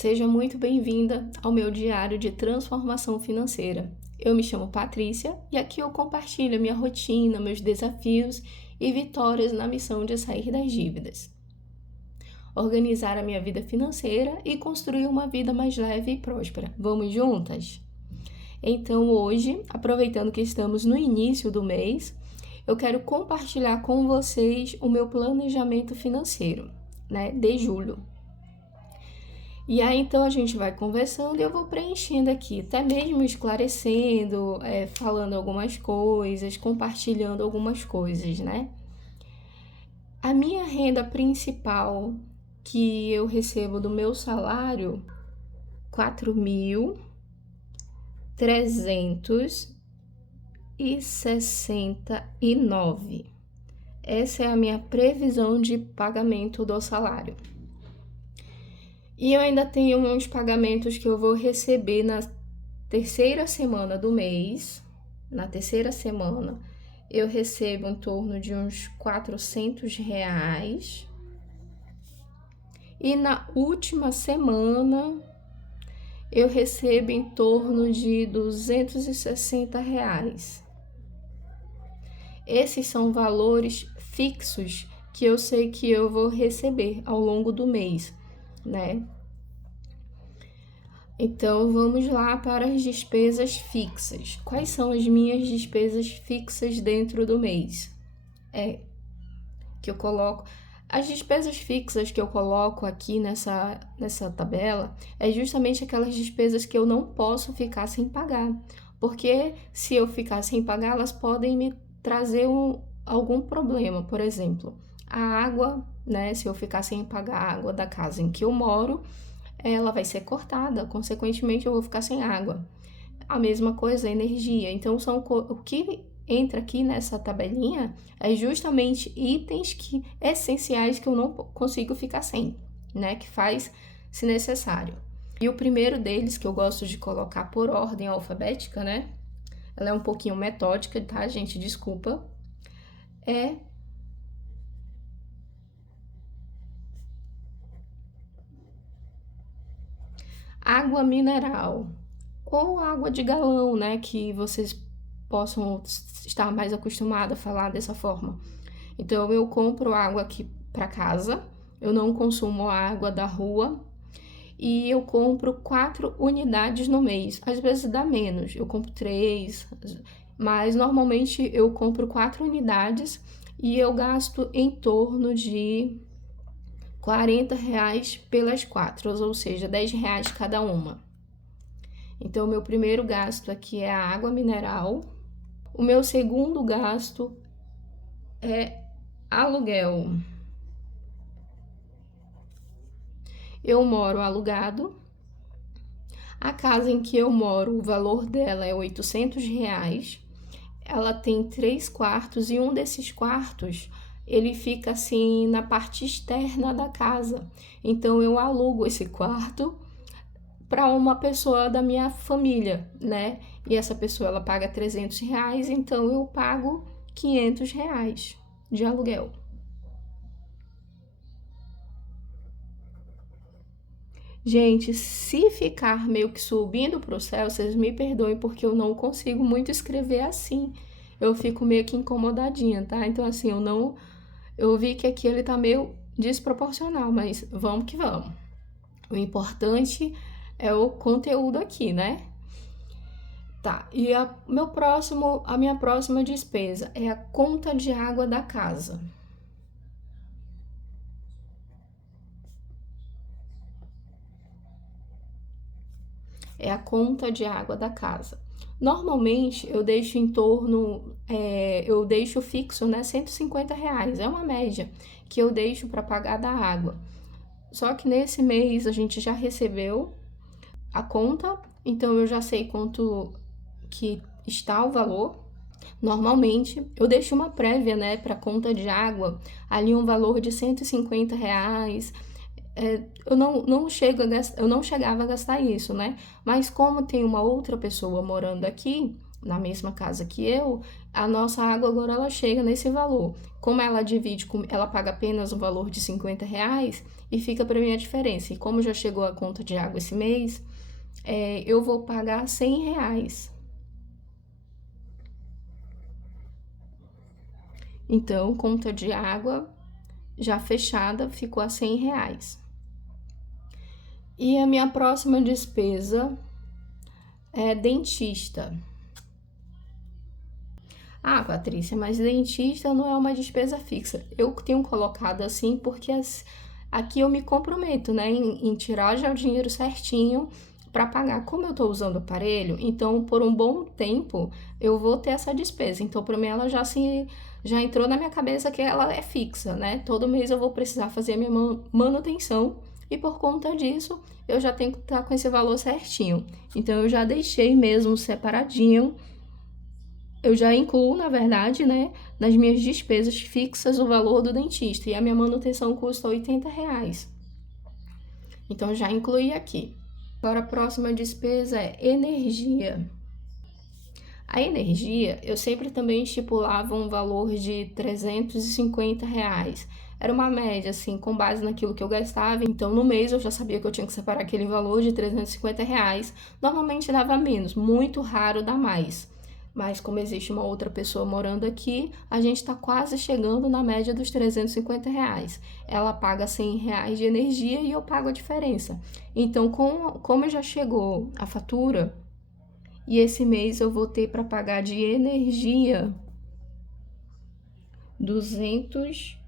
Seja muito bem-vinda ao meu diário de transformação financeira. Eu me chamo Patrícia e aqui eu compartilho minha rotina, meus desafios e vitórias na missão de sair das dívidas, organizar a minha vida financeira e construir uma vida mais leve e próspera. Vamos juntas? Então hoje, aproveitando que estamos no início do mês, eu quero compartilhar com vocês o meu planejamento financeiro, de julho. E aí, então, a gente vai conversando e eu vou preenchendo aqui, até mesmo esclarecendo, falando algumas coisas, compartilhando algumas coisas, né? A minha renda principal que eu recebo do meu salário, R$ 4.369. Essa é a minha previsão de pagamento do salário. E eu ainda tenho uns pagamentos que eu vou receber na terceira semana do mês. Na terceira semana, eu recebo em torno de uns R$ 400. E na última semana, eu recebo em torno de R$ 260. Esses são valores fixos que eu sei que eu vou receber ao longo do mês, né? Então, vamos lá para as despesas fixas. Quais são as minhas despesas fixas dentro do mês? Que eu coloco... As despesas fixas que eu coloco aqui nessa tabela é justamente aquelas despesas que eu não posso ficar sem pagar. Porque se eu ficar sem pagar, elas podem me trazer algum problema. Por exemplo, a água, né? Se eu ficar sem pagar a água da casa em que eu moro, ela vai ser cortada, consequentemente eu vou ficar sem água. A mesma coisa, a energia. Então, o que entra aqui nessa tabelinha é justamente itens essenciais que eu não consigo ficar sem, né? Que faz se necessário. E o primeiro deles, que eu gosto de colocar por ordem alfabética, né? Ela é um pouquinho metódica, tá, gente? Desculpa. É água mineral ou água de galão, né? Que vocês possam estar mais acostumados a falar dessa forma. Então, eu compro água aqui para casa, eu não consumo água da rua e eu compro 4 unidades no mês. Às vezes dá menos, eu compro 3, mas normalmente eu compro 4 unidades e eu gasto em torno de R$ 40 pelas 4, ou seja, R$ 10 cada uma. Então, o meu primeiro gasto aqui é a água mineral. O meu segundo gasto é aluguel. Eu moro alugado. A casa em que eu moro, o valor dela é R$ 800. Ela tem 3 quartos e um desses quartos, ele fica assim na parte externa da casa. Então, eu alugo esse quarto para uma pessoa da minha família, né? E essa pessoa, ela paga R$ 300, então eu pago R$ 500 de aluguel. Gente, se ficar meio que subindo pro céu, vocês me perdoem porque eu não consigo muito escrever assim. Eu fico meio que incomodadinha, tá? Então, assim, eu vi que aqui ele tá meio desproporcional, mas vamos que vamos. O importante é o conteúdo aqui, né? Tá, e a minha próxima despesa é a conta de água da casa. É a conta de água da casa. Normalmente eu deixo eu deixo fixo, né, R$ 150, é uma média que eu deixo para pagar da água. Só que nesse mês a gente já recebeu a conta, então eu já sei quanto que está o valor. Normalmente eu deixo uma prévia, né, para conta de água, ali um valor de R$ 150. Eu não chegava a gastar isso, né? Mas como tem uma outra pessoa morando aqui, na mesma casa que eu, a nossa água agora ela chega nesse valor. Como ela divide, ela paga apenas um valor de R$ 50 e fica para mim a diferença. E como já chegou a conta de água esse mês, eu vou pagar R$ 100. Então, conta de água já fechada ficou a R$ 100. E a minha próxima despesa é dentista. Ah, Patrícia, mas dentista não é uma despesa fixa. Eu tenho colocado assim porque aqui eu me comprometo, né, em tirar já o dinheiro certinho para pagar. Como eu estou usando o aparelho, então por um bom tempo eu vou ter essa despesa. Então, para mim, ela já entrou na minha cabeça que ela é fixa, né? Todo mês eu vou precisar fazer a minha manutenção e por conta disso eu já tenho que estar com esse valor certinho. Então, eu já deixei mesmo separadinho. Eu já incluo, na verdade, né, nas minhas despesas fixas o valor do dentista. E a minha manutenção custa R$ 80. Então, já incluí aqui. Agora, a próxima despesa é energia. A energia, eu sempre também estipulava um valor de R$ 350. Era uma média, assim, com base naquilo que eu gastava. Então, no mês, eu já sabia que eu tinha que separar aquele valor de R$ 350. Normalmente dava menos, muito raro dá mais. Mas como existe uma outra pessoa morando aqui, a gente está quase chegando na média dos R$ 350. Ela paga R$ 100 de energia e eu pago a diferença. Então, como já chegou a fatura, e esse mês eu vou ter para pagar de energia 240.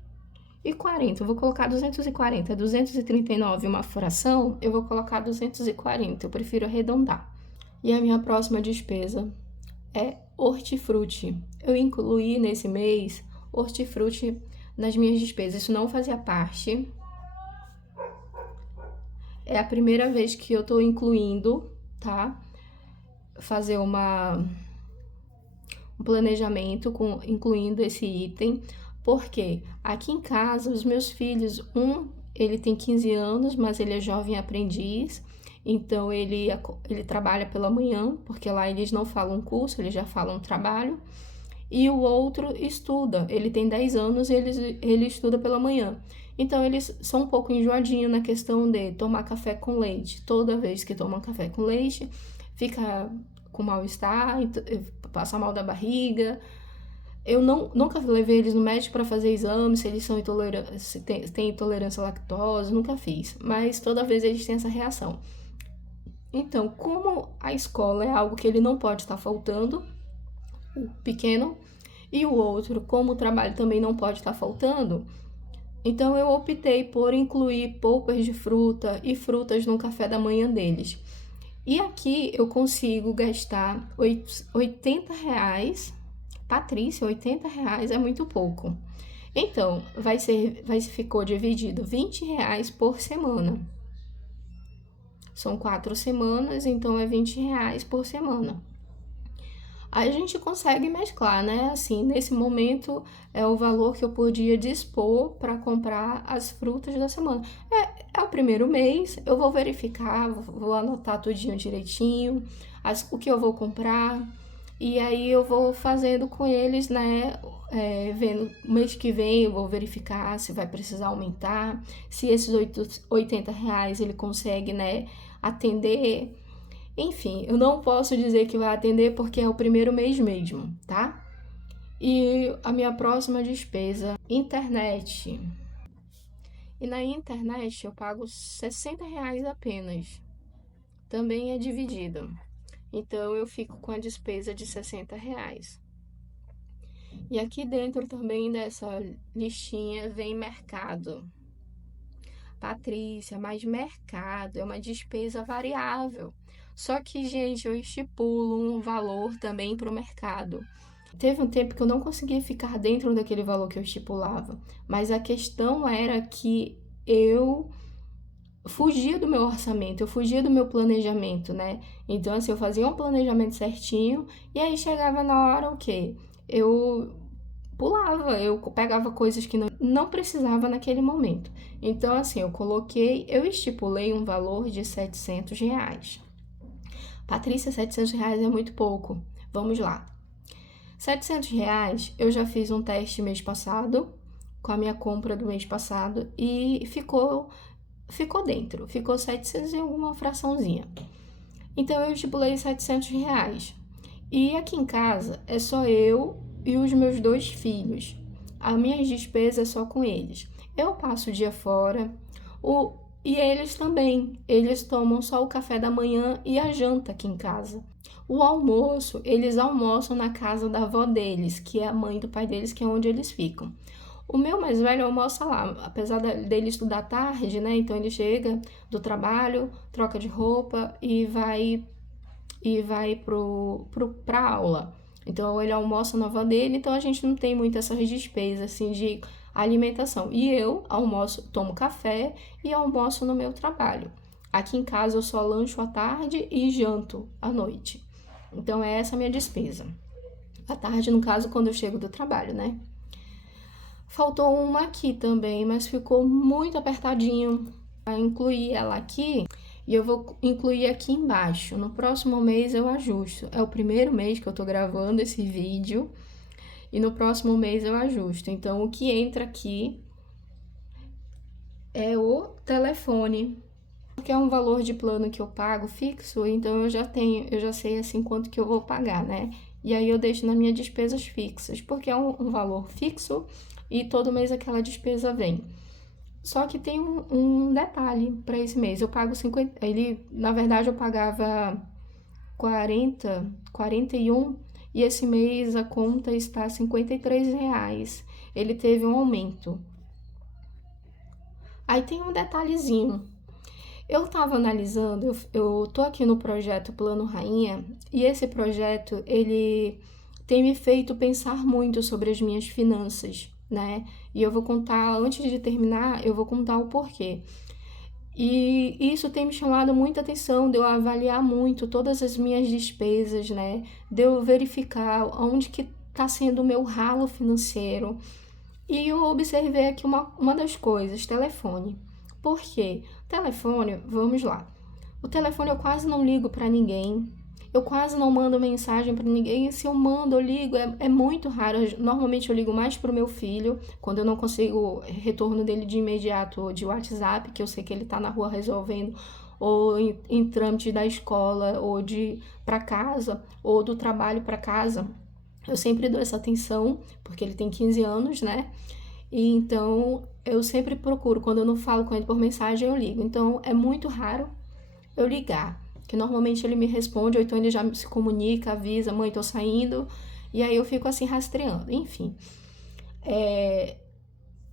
Eu vou colocar 240. É 239 uma fração, eu vou colocar 240. Eu prefiro arredondar. E a minha próxima despesa é hortifruti. Eu incluí nesse mês hortifruti nas minhas despesas. Isso não fazia parte. É a primeira vez que eu tô incluindo, tá? Fazer um planejamento incluindo esse item. Porque aqui em casa, os meus filhos, ele tem 15 anos, mas ele é jovem aprendiz. Então, ele trabalha pela manhã, porque lá eles não falam curso, eles já falam trabalho. E o outro estuda, ele tem 10 anos e ele estuda pela manhã. Então, eles são um pouco enjoadinhos na questão de tomar café com leite. Toda vez que tomam café com leite, fica com mal-estar, passa mal da barriga. Eu nunca levei eles no médico para fazer exame, se eles são intolerantes, se tem intolerância à lactose, nunca fiz. Mas toda vez eles têm essa reação. Então, como a escola é algo que ele não pode estar faltando, o pequeno, e o outro, como o trabalho também não pode estar faltando, então eu optei por incluir polpas de fruta e frutas no café da manhã deles. E aqui eu consigo gastar R$ 80. Patrícia, R$ 80 é muito pouco. Então, ficou dividido R$ 20 por semana. São 4 semanas, então é R$ 20 por semana. Aí a gente consegue mesclar, né? Assim, nesse momento é o valor que eu podia dispor para comprar as frutas da semana. É o primeiro mês, eu vou verificar, vou anotar tudinho direitinho, o que eu vou comprar. E aí eu vou fazendo com eles, né? Vendo mês que vem eu vou verificar se vai precisar aumentar, se esses R$ 80 ele consegue, né, atender. Enfim, eu não posso dizer que vai atender porque é o primeiro mês mesmo, tá? E a minha próxima despesa, internet. E na internet eu pago R$ 60 apenas. Também é dividido. Então, eu fico com a despesa de R$ 60. E aqui dentro também dessa listinha vem mercado. Patrícia, mas mercado é uma despesa variável. Só que, gente, eu estipulo um valor também para o mercado. Teve um tempo que eu não conseguia ficar dentro daquele valor que eu estipulava. Mas a questão era que eu fugia do meu orçamento, eu fugia do meu planejamento, né? Então, assim, eu fazia um planejamento certinho e aí chegava na hora o quê? Eu pulava, eu pegava coisas que não precisava naquele momento. Então, assim, eu estipulei um valor de R$ 700. Patrícia, R$ 700 é muito pouco. Vamos lá. R$ 700 eu já fiz um teste mês passado, com a minha compra do mês passado, e ficou dentro, ficou 700 e alguma fraçãozinha. Então eu estipulei R$ 700. E aqui em casa é só eu e os meus 2 filhos. As minhas despesas é só com eles. Eu passo o dia fora, e eles também. Eles tomam só o café da manhã e a janta aqui em casa. O almoço, eles almoçam na casa da avó deles, que é a mãe do pai deles, que é onde eles ficam. O meu mais velho almoça lá, apesar dele estudar tarde, né? Então ele chega do trabalho, troca de roupa e vai pra aula. Então ele almoça na avó dele, então a gente não tem muito essas despesas assim de alimentação. E eu almoço, tomo café e almoço no meu trabalho. Aqui em casa eu só lancho à tarde e janto à noite. Então é essa a minha despesa. À tarde, no caso, quando eu chego do trabalho, né? Faltou uma aqui também, mas ficou muito apertadinho. Para incluir ela aqui, e eu vou incluir aqui embaixo. No próximo mês eu ajusto. É o primeiro mês que eu tô gravando esse vídeo. E no próximo mês eu ajusto. Então, o que entra aqui é o telefone. Porque é um valor de plano que eu pago fixo, então eu já sei assim quanto que eu vou pagar, né? E aí eu deixo nas minhas despesas fixas, porque é um valor fixo e todo mês aquela despesa vem. Só que tem um detalhe para esse mês. Eu pago 50. Na verdade, eu pagava 41, e esse mês a conta está R$ 53. Ele teve um aumento. Aí tem um detalhezinho. Eu estava analisando, eu tô aqui no projeto Plano Rainha, e esse projeto, ele tem me feito pensar muito sobre as minhas finanças, né? E eu vou contar, antes de terminar, eu vou contar o porquê. E isso tem me chamado muita atenção, de eu avaliar muito todas as minhas despesas, né? De eu verificar onde que está sendo o meu ralo financeiro. E eu observei aqui uma das coisas, telefone. Por quê? Telefone, vamos lá. O telefone eu quase não ligo para ninguém. Eu quase não mando mensagem para ninguém. Se eu mando, eu ligo, é muito raro. Normalmente eu ligo mais pro meu filho, quando eu não consigo retorno dele de imediato de WhatsApp, que eu sei que ele tá na rua resolvendo, ou em trâmite da escola, ou de para casa, ou do trabalho para casa. Eu sempre dou essa atenção, porque ele tem 15 anos, né? E então eu sempre procuro, quando eu não falo com ele por mensagem, eu ligo. Então é muito raro eu ligar, que normalmente ele me responde, ou então ele já se comunica, avisa, mãe, tô saindo, e aí eu fico assim rastreando, enfim.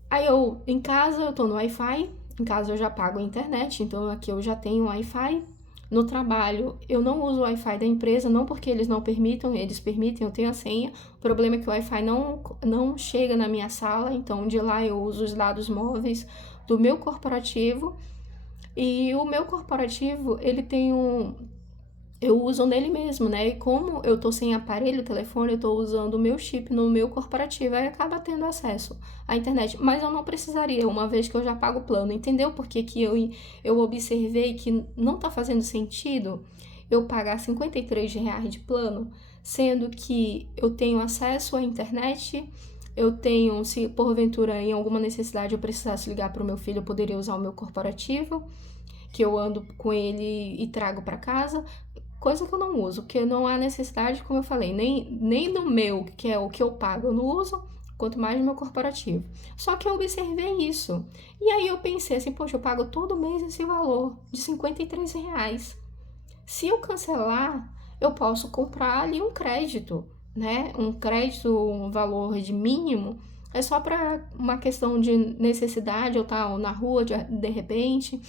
Aí em casa eu tô no Wi-Fi, em casa eu já pago a internet, então aqui eu já tenho Wi-Fi. No trabalho, eu não uso o Wi-Fi da empresa, não porque eles não permitam, eles permitem, eu tenho a senha. O problema é que o Wi-Fi não chega na minha sala, então de lá eu uso os dados móveis do meu corporativo. E o meu corporativo, ele tem eu uso nele mesmo, né? E como eu tô sem aparelho, telefone, eu tô usando o meu chip no meu corporativo, aí acaba tendo acesso à internet. Mas eu não precisaria, uma vez que eu já pago o plano. Entendeu por que eu observei que não tá fazendo sentido eu pagar R$ 53 de plano, sendo que eu tenho acesso à internet, eu tenho, se porventura em alguma necessidade eu precisasse ligar para o meu filho, eu poderia usar o meu corporativo, que eu ando com ele e trago para casa. Coisa que eu não uso, porque não há necessidade, como eu falei, nem no meu, que é o que eu pago, eu não uso, quanto mais no meu corporativo. Só que eu observei isso. E aí eu pensei assim, poxa, eu pago todo mês esse valor de R$ 53. Se eu cancelar, eu posso comprar ali um crédito, né? Um crédito, um valor de mínimo, é só para uma questão de necessidade, eu estar na rua de repente,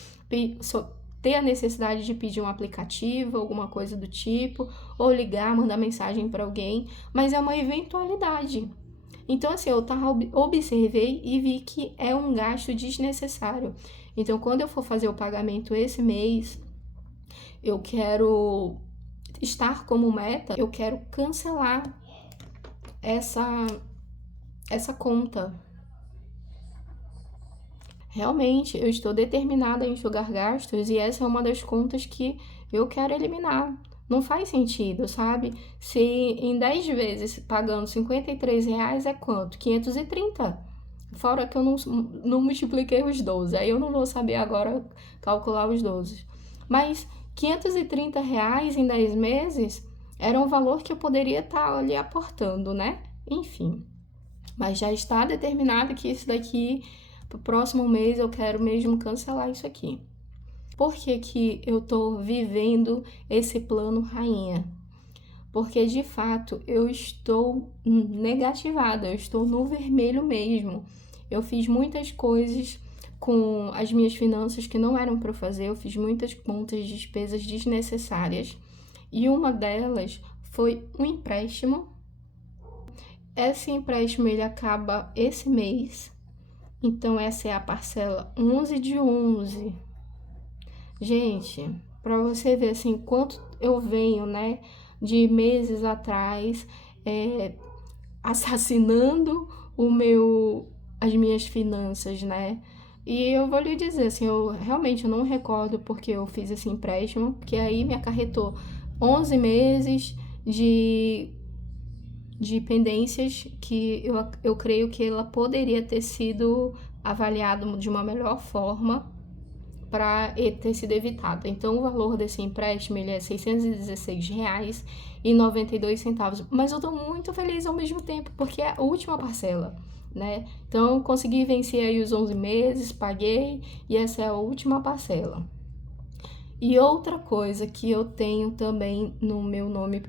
ter a necessidade de pedir um aplicativo, alguma coisa do tipo, ou ligar, mandar mensagem para alguém, mas é uma eventualidade. Então, assim, eu observei e vi que é um gasto desnecessário. Então, quando eu for fazer o pagamento esse mês, eu quero estar como meta, eu quero cancelar essa conta. Realmente, eu estou determinada a enxugar gastos e essa é uma das contas que eu quero eliminar, Não faz sentido, sabe? Se em 10 vezes pagando R$ 53 é quanto? 530. Fora que eu não multipliquei os 12. Aí eu não vou saber agora calcular os 12. Mas R$ 530 em 10 meses era um valor que eu poderia estar ali aportando, né? Enfim. Mas já está determinado que isso daqui, pro próximo mês, eu quero mesmo cancelar isso aqui. Por que que eu tô vivendo esse plano rainha? Porque, de fato, eu estou negativada, eu estou no vermelho mesmo. Eu fiz muitas coisas com as minhas finanças que não eram para eu fazer, eu fiz muitas contas de despesas desnecessárias. E uma delas foi um empréstimo. Esse empréstimo, ele acaba esse mês. Então, essa é a parcela 11 de 11. Gente, para você ver assim quanto eu venho, né, de meses atrás, assassinando as minhas finanças, né? E eu vou lhe dizer assim, eu realmente não recordo porque eu fiz esse empréstimo, que aí me acarretou 11 meses de pendências que eu creio que ela poderia ter sido avaliada de uma melhor forma para ter sido evitado. Então, o valor desse empréstimo ele é R$ 616,92, mas eu estou muito feliz ao mesmo tempo, porque é a última parcela, né? Então, consegui vencer aí os 11 meses, paguei, e essa é a última parcela. E outra coisa que eu tenho também no meu nome,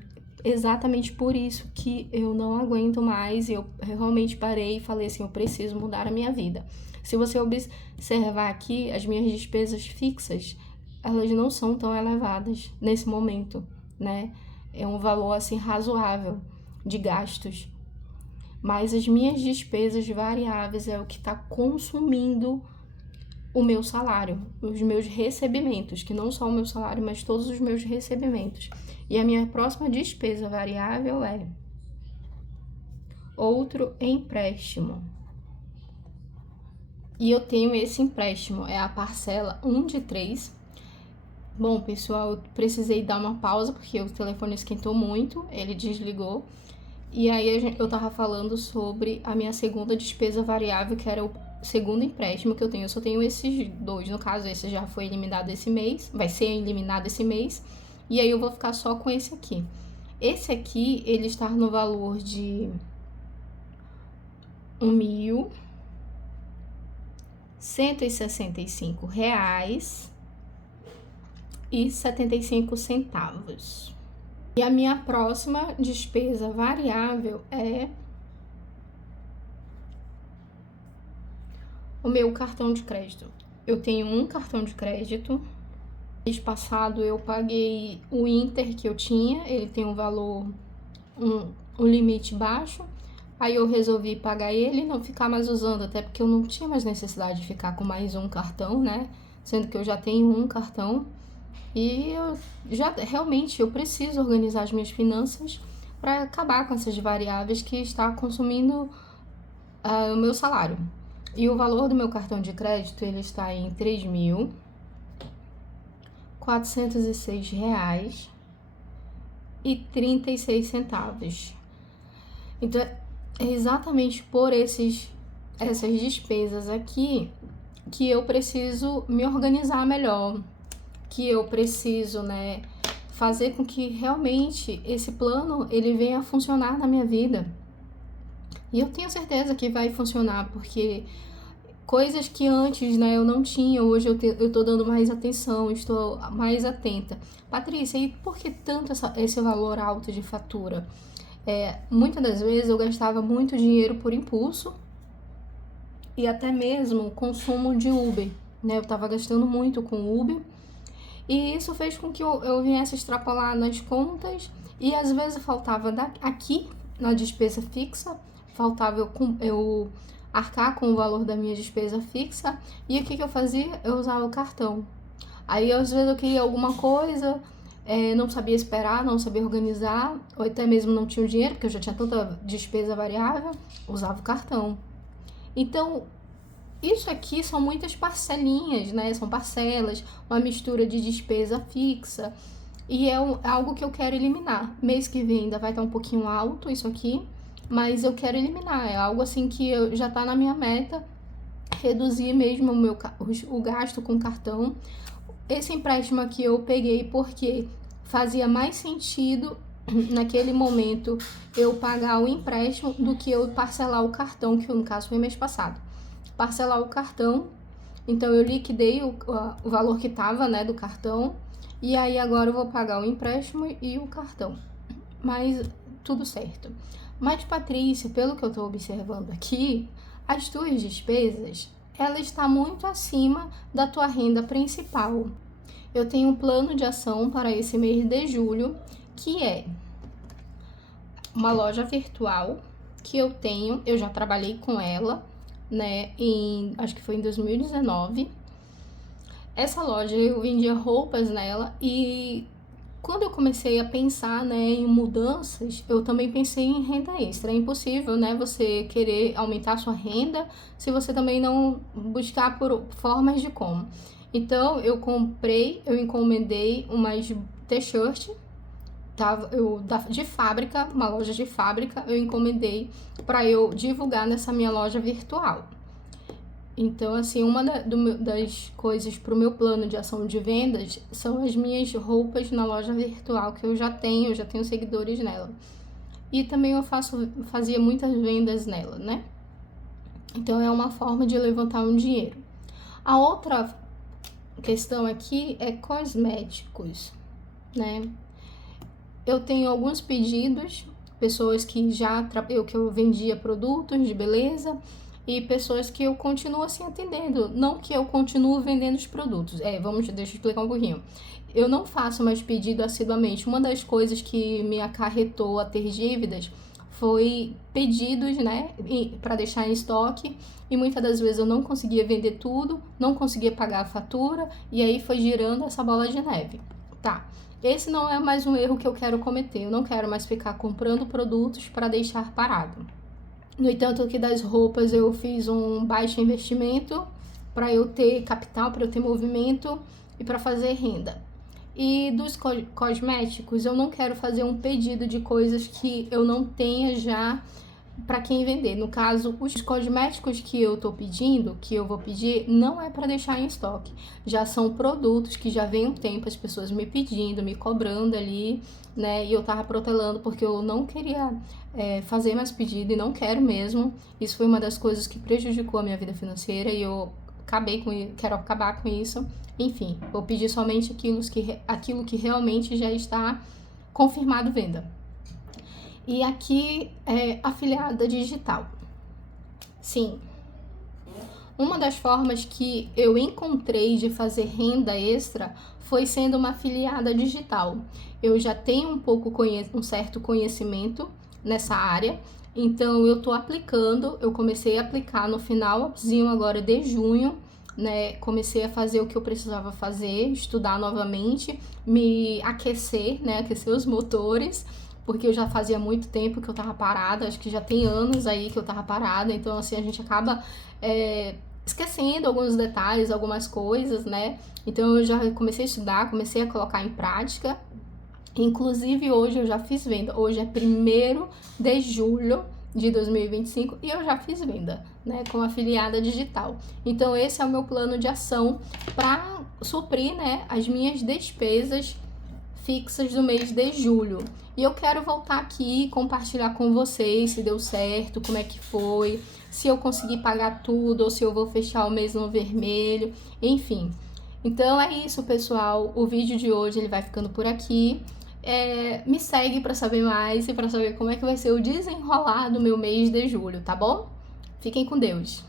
exatamente por isso que eu não aguento mais, eu realmente parei e falei assim, eu preciso mudar a minha vida. Se você observar aqui, as minhas despesas fixas, elas não são tão elevadas nesse momento, né? É um valor, assim, razoável de gastos. Mas as minhas despesas variáveis é o que está consumindo o meu salário, os meus recebimentos, que não só o meu salário, mas todos os meus recebimentos. E a minha próxima despesa variável é outro empréstimo. E eu tenho esse empréstimo, é a parcela 1 de 3. Bom, pessoal, eu precisei dar uma pausa porque o telefone esquentou muito, ele desligou. E aí eu tava falando sobre a minha segunda despesa variável, que era o segundo empréstimo que eu tenho. Eu só tenho esses dois, no caso, esse já foi eliminado esse mês, vai ser eliminado esse mês. E aí eu vou ficar só com esse aqui. Esse aqui, ele está no valor de R$ 1.165,75. E a minha próxima despesa variável é o meu cartão de crédito. Eu tenho um cartão de crédito. Mês passado eu paguei o Inter que eu tinha, ele tem um valor, um limite baixo. Aí eu resolvi pagar ele e não ficar mais usando, até porque eu não tinha mais necessidade de ficar com mais um cartão, né? Sendo que eu já tenho um cartão. E realmente eu preciso organizar as minhas finanças para acabar com essas variáveis que está consumindo o meu salário. E o valor do meu cartão de crédito ele está em R$ 3.406,36. Então, é exatamente por essas despesas aqui que eu preciso me organizar melhor, que eu preciso, né, fazer com que realmente esse plano ele venha a funcionar na minha vida. E eu tenho certeza que vai funcionar, porque coisas que antes, né, eu não tinha, hoje eu tô dando mais atenção, estou mais atenta. Patrícia, e por que tanto esse valor alto de fatura? Muitas das vezes eu gastava muito dinheiro por impulso e até mesmo consumo de Uber, né? Eu tava gastando muito com Uber e isso fez com que eu viesse extrapolar nas contas e às vezes faltava aqui na despesa fixa, faltava eu arcar com o valor da minha despesa fixa e o que eu fazia? Eu usava o cartão. Aí às vezes eu queria alguma coisa, não sabia esperar, não sabia organizar, ou até mesmo não tinha o dinheiro, porque eu já tinha tanta despesa variável, usava o cartão. Então, isso aqui são muitas parcelinhas, né? São parcelas, uma mistura de despesa fixa. e é algo que eu quero eliminar. Mês que vem ainda vai estar um pouquinho alto isso aqui, mas eu quero eliminar. É algo assim que já tá na minha meta, reduzir mesmo o gasto com cartão. Esse empréstimo aqui eu peguei porque fazia mais sentido naquele momento eu pagar o empréstimo do que eu parcelar o cartão, que no caso foi mês passado. Parcelar o cartão, então eu liquidei o valor que tava, né, do cartão, e aí agora eu vou pagar o empréstimo e o cartão. Mas tudo certo. Mas, Patrícia, pelo que eu tô observando aqui, as tuas despesas, ela está muito acima da tua renda principal. Eu tenho um plano de ação para esse mês de julho, que é uma loja virtual que eu já trabalhei com ela, né, acho que foi em 2019. Essa loja eu vendia roupas nela e quando eu comecei a pensar, né, em mudanças, eu também pensei em renda extra. É impossível, né, você querer aumentar a sua renda se você também não buscar por formas de como. Então, eu encomendei umas t-shirt, de fábrica, uma loja de fábrica, eu encomendei para eu divulgar nessa minha loja virtual. Então, assim, uma das coisas para o meu plano de ação de vendas são as minhas roupas na loja virtual que eu já tenho seguidores nela. E também eu fazia muitas vendas nela, né? Então, é uma forma de levantar um dinheiro. A outra questão aqui é cosméticos, né? Eu tenho alguns pedidos, pessoas que que eu vendia produtos de beleza, e pessoas que eu continuo assim atendendo, não que eu continuo vendendo os produtos. Deixa eu explicar um pouquinho. Eu não faço mais pedido assiduamente. Uma das coisas que me acarretou a ter dívidas foi pedidos, né, para deixar em estoque, e muitas das vezes eu não conseguia vender tudo, não conseguia pagar a fatura, e aí foi girando essa bola de neve. Tá. Esse não é mais um erro que eu quero cometer. Eu não quero mais ficar comprando produtos para deixar parado. No entanto, aqui das roupas eu fiz um baixo investimento para eu ter capital, para eu ter movimento e para fazer renda. E dos cosméticos, eu não quero fazer um pedido de coisas que eu não tenha já para quem vender. No caso, os cosméticos que eu tô pedindo, que eu vou pedir, não é para deixar em estoque. Já são produtos que já vem um tempo as pessoas me pedindo, me cobrando ali, né? E eu tava protelando porque eu não queria fazer mais pedido e não quero mesmo. Isso foi uma das coisas que prejudicou a minha vida financeira e eu quero acabar com isso. Enfim, vou pedir somente aquilo que realmente já está confirmado venda. E aqui é afiliada digital. Sim, uma das formas que eu encontrei de fazer renda extra foi sendo uma afiliada digital. Eu já tenho um certo conhecimento nessa área, então eu comecei a aplicar no finalzinho agora de junho, né? Comecei a fazer o que eu precisava fazer, estudar novamente, me aquecer, né? Aquecer os motores, porque eu já fazia muito tempo que eu tava parada, acho que já tem anos aí que eu tava parada, então assim, a gente acaba esquecendo alguns detalhes, algumas coisas, né? Então eu já comecei a estudar, comecei a colocar em prática, inclusive hoje eu já fiz venda, hoje é 1º de julho de 2025 e eu já fiz venda, né, com afiliada digital. Então esse é o meu plano de ação para suprir, né, as minhas despesas fixas do mês de julho. E eu quero voltar aqui e compartilhar com vocês se deu certo, como é que foi, se eu consegui pagar tudo ou se eu vou fechar o mês no vermelho, enfim. Então é isso, pessoal. O vídeo de hoje ele vai ficando por aqui. Me segue para saber mais e para saber como é que vai ser o desenrolar do meu mês de julho, tá bom? Fiquem com Deus.